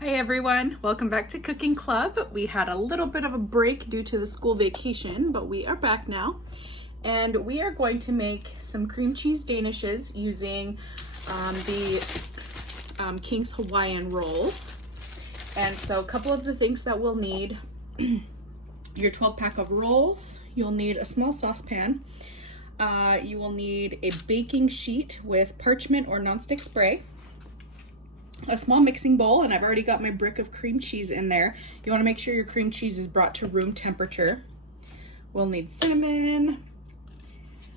Hi everyone, welcome back to Cooking Club. We had a little bit of a break due to the school vacation, but we are back now. And we are going to make some cream cheese danishes using the King's Hawaiian rolls. And so a couple of the things that we'll need, your 12-pack of rolls, you'll need a small saucepan, you will need a baking sheet with parchment or nonstick spray, a small mixing bowl, and I've already got my brick of cream cheese in there. You want to make sure your cream cheese is brought to room temperature. We'll need cinnamon,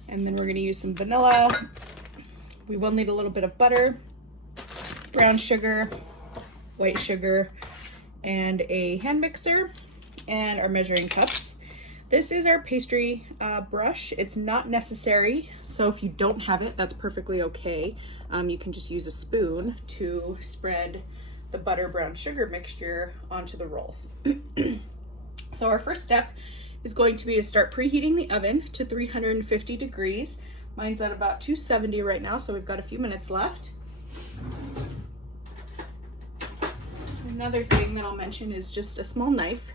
and then we're going to use some vanilla. We will need a little bit of butter, brown sugar, white sugar, and a hand mixer, and our measuring cups. This is our pastry brush. It's not necessary, so if you don't have it, that's perfectly okay. You can just use a spoon to spread the butter brown sugar mixture onto the rolls. So our first step is going to be to start preheating the oven to 350 degrees. Mine's at about 270 right now, so we've got a few minutes left. Another thing that I'll mention is just a small knife.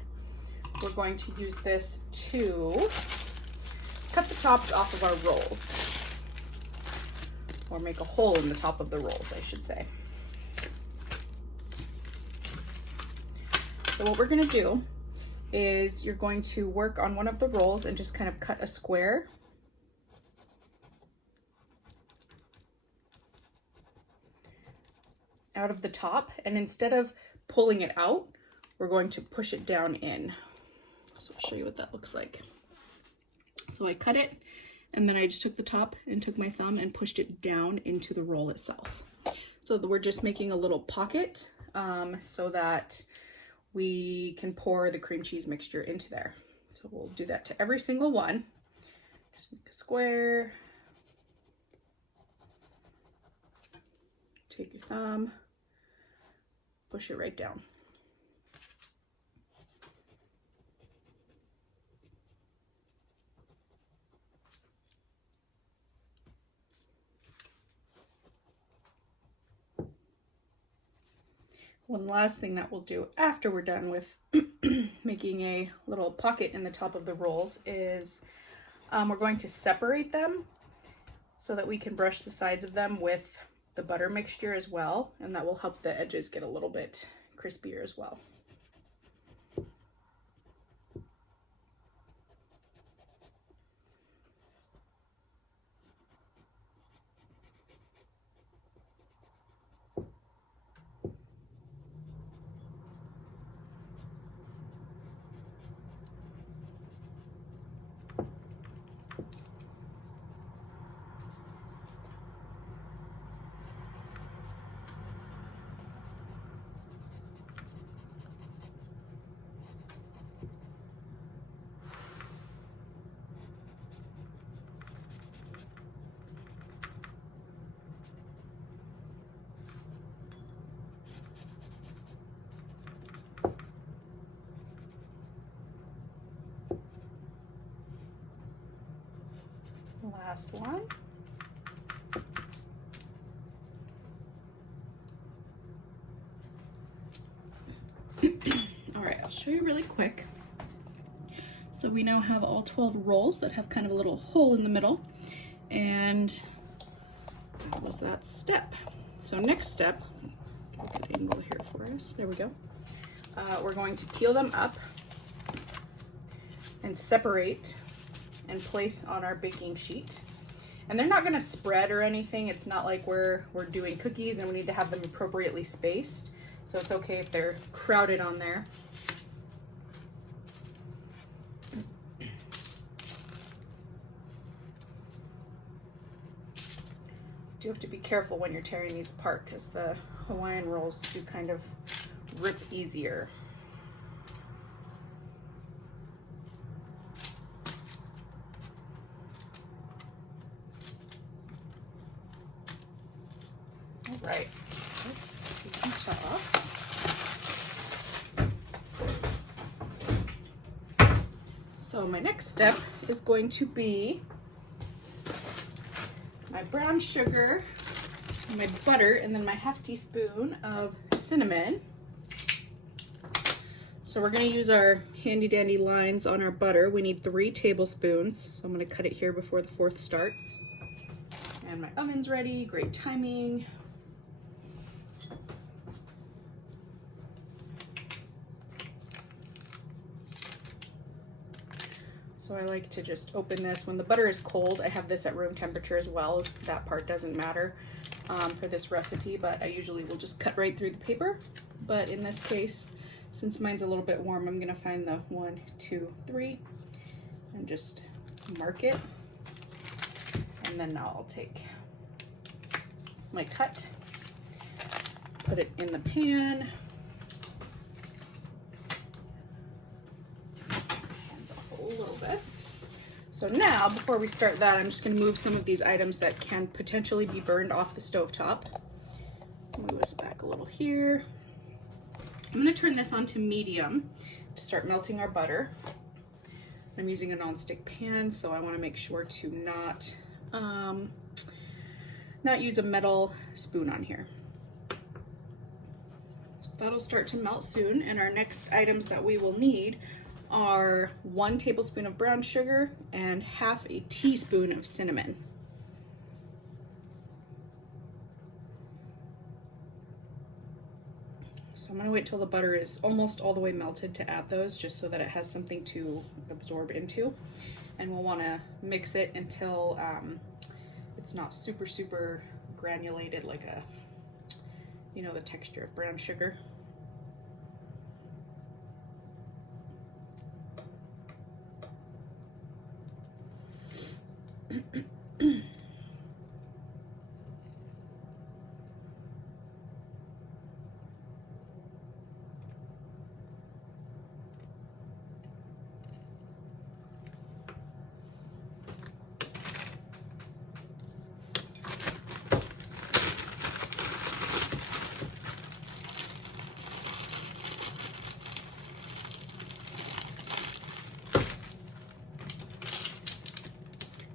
We're going to use this to cut the tops off of our rolls, or make a hole in the top of the rolls, I should say. So what we're going to do is you're going to work on one of the rolls and just kind of cut a square. Out of the top, and instead of pulling it out, we're going to push it down in. So I'll show you what that looks like. So I cut it, and then I just took the top and took my thumb and pushed it down into the roll itself. So we're just making a little pocket so that we can pour the cream cheese mixture into there. So we'll do that to every single one. Just make a square. Take your thumb, push it right down. One last thing that we'll do after we're done with making a little pocket in the top of the rolls is we're going to separate them so that we can brush the sides of them with the butter mixture as well, and that will help the edges get a little bit crispier as well. Last one. All right, I'll show you really quick. So we now have all 12 rolls that have kind of a little hole in the middle, and that was that step. So next step, get a good angle here for us. There we go. We're going to peel them up and separate and place on our baking sheet. And they're not gonna spread or anything. It's not like we're doing cookies and we need to have them appropriately spaced. So it's okay if they're crowded on there. You do have to be careful when you're tearing these apart because the Hawaiian rolls do kind of rip easier. All right, let's keep them toss. So my next step is going to be my brown sugar, my butter, and then my half teaspoon of cinnamon. So we're going to use our handy dandy lines on our butter. We need 3 tablespoons. So I'm going to cut it here before the 4th starts. And my oven's ready, great timing. So I like to just open this when the butter is cold. I have this at room temperature as well. That part doesn't matter for this recipe, but I usually will just cut right through the paper. But in this case, since mine's a little bit warm, I'm gonna find the 1, 2, 3 and just mark it. And then now I'll take my cut, put it in the pan. Hands off a little bit. So now, before we start that, I'm just gonna move some of these items that can potentially be burned off the stovetop. Move this back a little here. I'm gonna turn this on to medium to start melting our butter. I'm using a non-stick pan, so I wanna make sure to not use a metal spoon on here. So that'll start to melt soon, and our next items that we will need are 1 tablespoon of brown sugar and half a teaspoon of cinnamon. So I'm gonna wait till the butter is almost all the way melted to add those, just so that it has something to absorb into. And we'll wanna mix it until it's not super granulated, like the texture of brown sugar.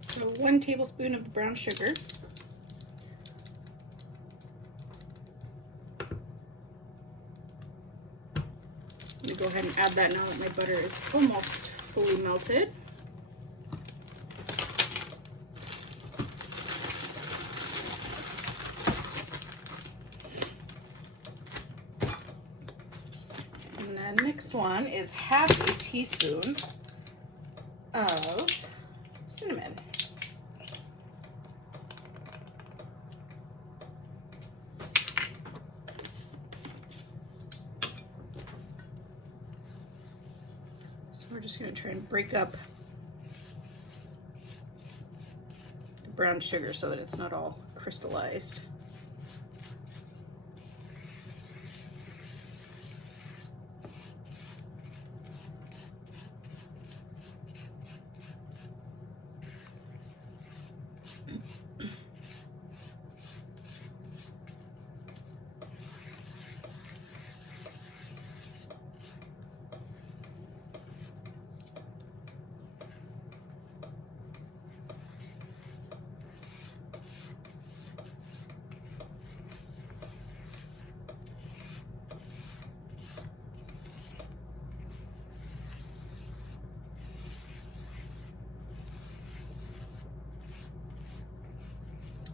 So 1 tablespoon of the brown sugar. I'm gonna go ahead and add that now that my butter is almost fully melted. And then next one is half a teaspoon of cinnamon. We're just going to try and break up the brown sugar so that it's not all crystallized.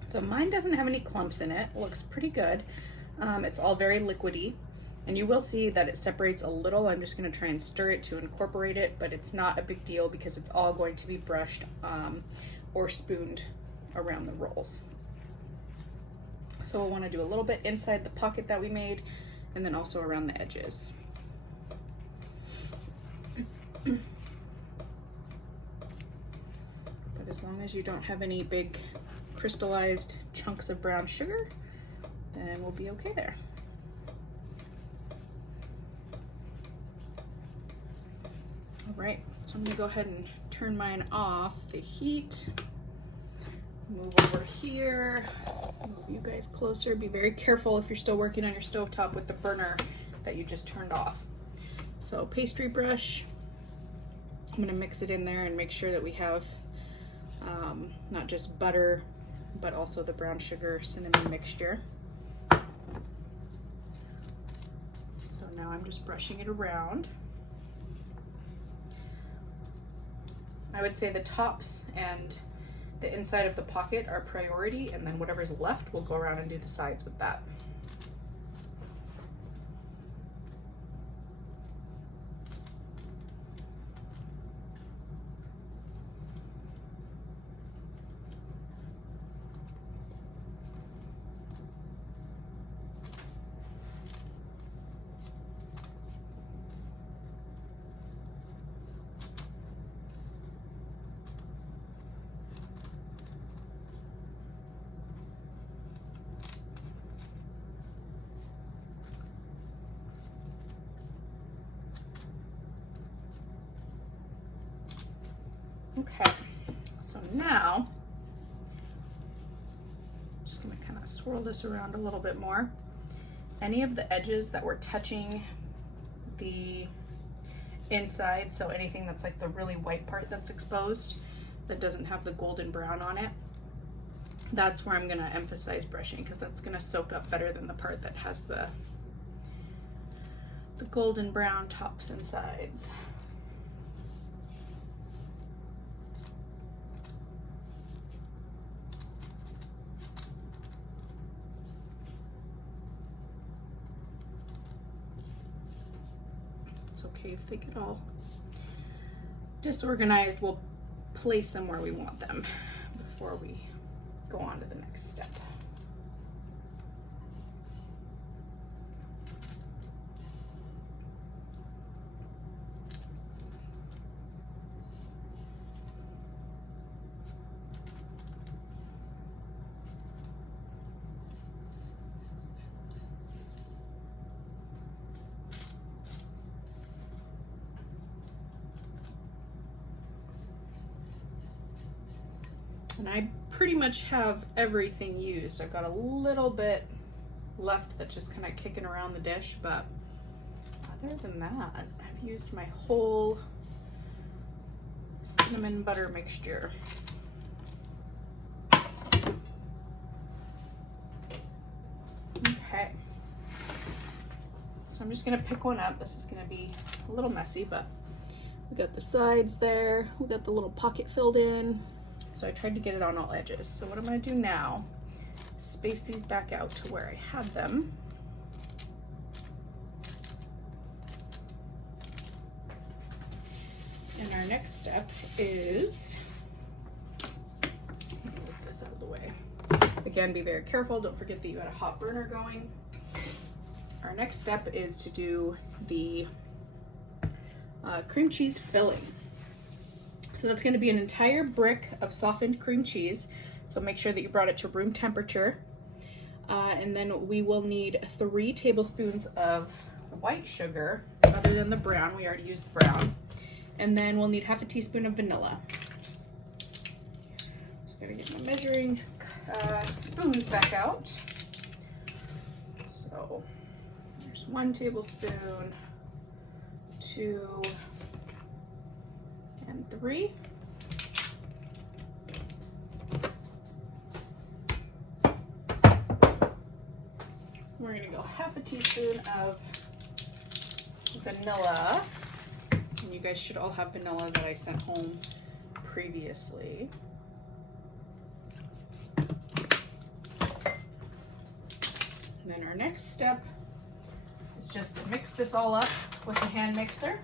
So mine doesn't have any clumps in it. Looks pretty good. It's all very liquidy, and you will see that it separates a little. I'm just going to try and stir it to incorporate it, but it's not a big deal because it's all going to be brushed or spooned around the rolls. So we'll want to do a little bit inside the pocket that we made, and then also around the edges. But as long as you don't have any big crystallized chunks of brown sugar, then we'll be okay there. All right, so I'm gonna go ahead and turn mine off the heat. Move over here, move you guys closer. Be very careful if you're still working on your stovetop with the burner that you just turned off. So pastry brush, I'm gonna mix it in there and make sure that we have not just butter, but also the brown sugar cinnamon mixture. So now I'm just brushing it around. I would say the tops and the inside of the pocket are priority, and then whatever's left, we'll go around and do the sides with that. Okay, so now I'm just gonna kind of swirl this around a little bit more. Any of the edges that were touching the inside, so anything that's like the really white part that's exposed, that doesn't have the golden brown on it, that's where I'm gonna emphasize brushing, because that's gonna soak up better than the part that has the golden brown tops and sides. It's okay if they get all disorganized. We'll place them where we want them before we go on to the next step. And I pretty much have everything used. I've got a little bit left that's just kind of kicking around the dish, but other than that, I've used my whole cinnamon butter mixture. Okay, so I'm just gonna pick one up. This is gonna be a little messy, but we got the sides there, we got the little pocket filled in. So I tried to get it on all edges. So what I'm gonna do now, space these back out to where I had them. And our next step is, move this out of the way. Again, be very careful. Don't forget that you had a hot burner going. Our next step is to do the cream cheese filling. So that's going to be an entire brick of softened cream cheese. So make sure that you brought it to room temperature. And then we will need 3 tablespoons of white sugar, other than the brown. We already used the brown. And then we'll need half a teaspoon of vanilla. So I'm going to get my measuring spoons back out. So there's 1 tablespoon, 2, and 3. We're gonna go half a teaspoon of vanilla. And you guys should all have vanilla that I sent home previously. And then our next step is just to mix this all up with a hand mixer.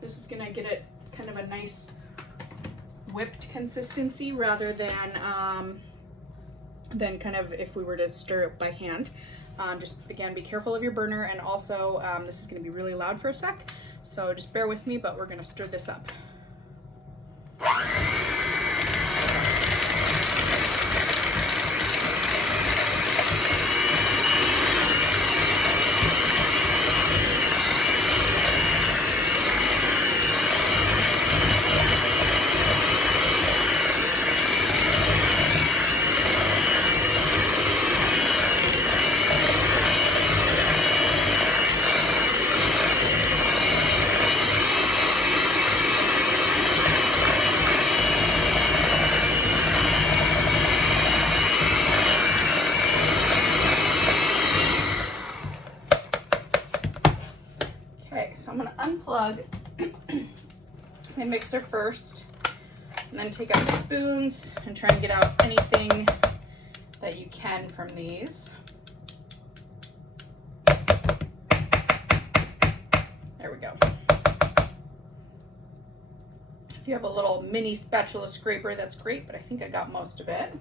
This is gonna get it kind of a nice whipped consistency rather than kind of if we were to stir it by hand. Just again, be careful of your burner, and also this is gonna be really loud for a sec, so just bear with me, but we're gonna stir this up. my mixer first, and then take out the spoons and try and get out anything that you can from these. There we go. If you have a little mini spatula scraper, that's great, but I think I got most of it.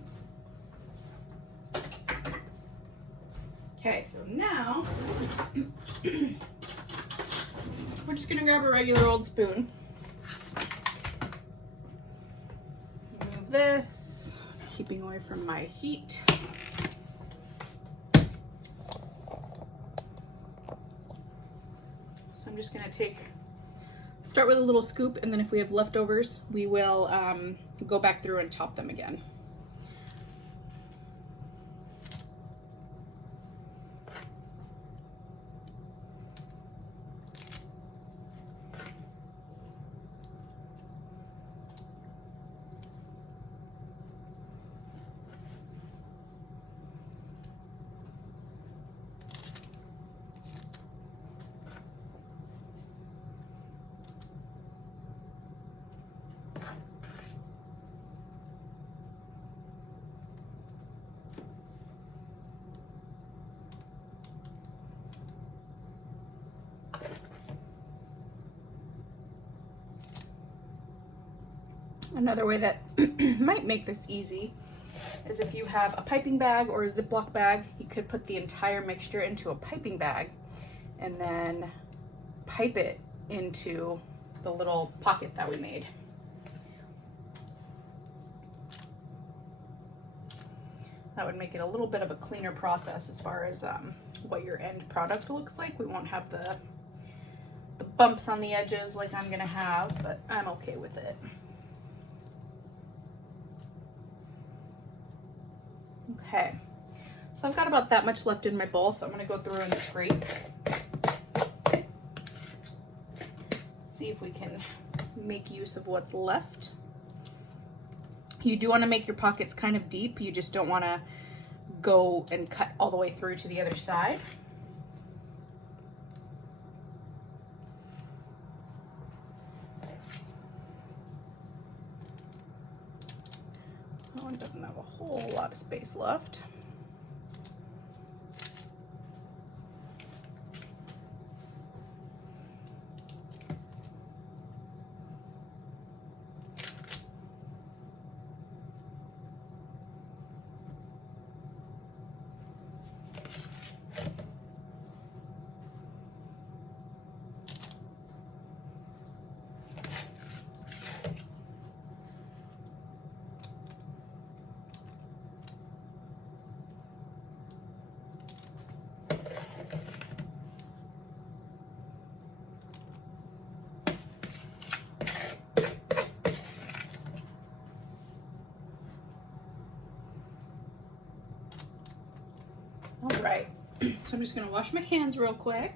Okay, so now we're just gonna grab a regular old spoon. Remove this, keeping away from my heat. So I'm just gonna start with a little scoop, and then if we have leftovers, we will go back through and top them again. Another way that might make this easy is if you have a piping bag or a Ziploc bag, you could put the entire mixture into a piping bag and then pipe it into the little pocket that we made. That would make it a little bit of a cleaner process as far as what your end product looks like. We won't have the bumps on the edges like I'm gonna have, but I'm okay with it. Okay, so I've got about that much left in my bowl, so I'm gonna go through and scrape. See if we can make use of what's left. You do want to make your pockets kind of deep. You just don't want to go and cut all the way through to the other side. That one doesn't have a whole lot of space left. All right, so I'm just gonna wash my hands real quick.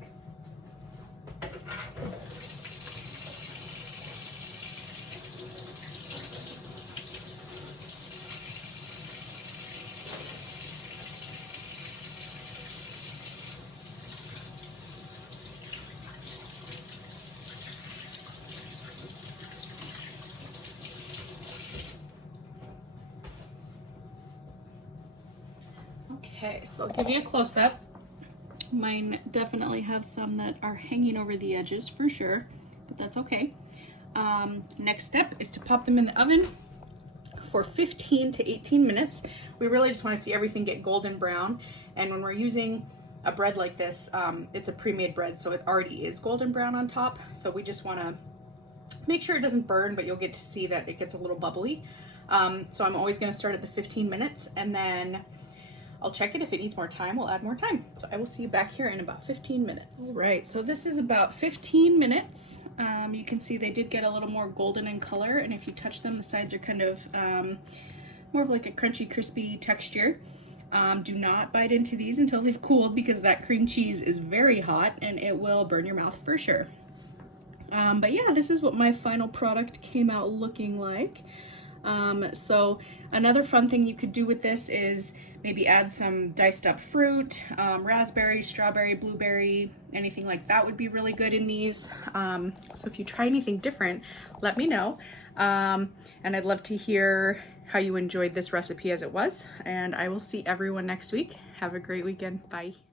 Okay, so I'll give you a close-up. Mine definitely have some that are hanging over the edges for sure, but that's okay. Next step is to pop them in the oven for 15 to 18 minutes. We really just want to see everything get golden brown, and when we're using a bread like this, it's a pre-made bread, so it already is golden brown on top, so we just want to make sure it doesn't burn, but you'll get to see that it gets a little bubbly. So I'm always going to start at the 15 minutes, and then I'll check it. If it needs more time, we'll add more time. So I will see you back here in about 15 minutes. All right, so this is about 15 minutes. You can see they did get a little more golden in color, and if you touch them, the sides are kind of more of like a crunchy, crispy texture. Do not bite into these until they've cooled, because that cream cheese is very hot and it will burn your mouth for sure. But yeah, this is what my final product came out looking like. So another fun thing you could do with this is maybe add some diced up fruit, raspberry, strawberry, blueberry, anything like that would be really good in these. So if you try anything different, let me know. And I'd love to hear how you enjoyed this recipe as it was. And I will see everyone next week. Have a great weekend. Bye.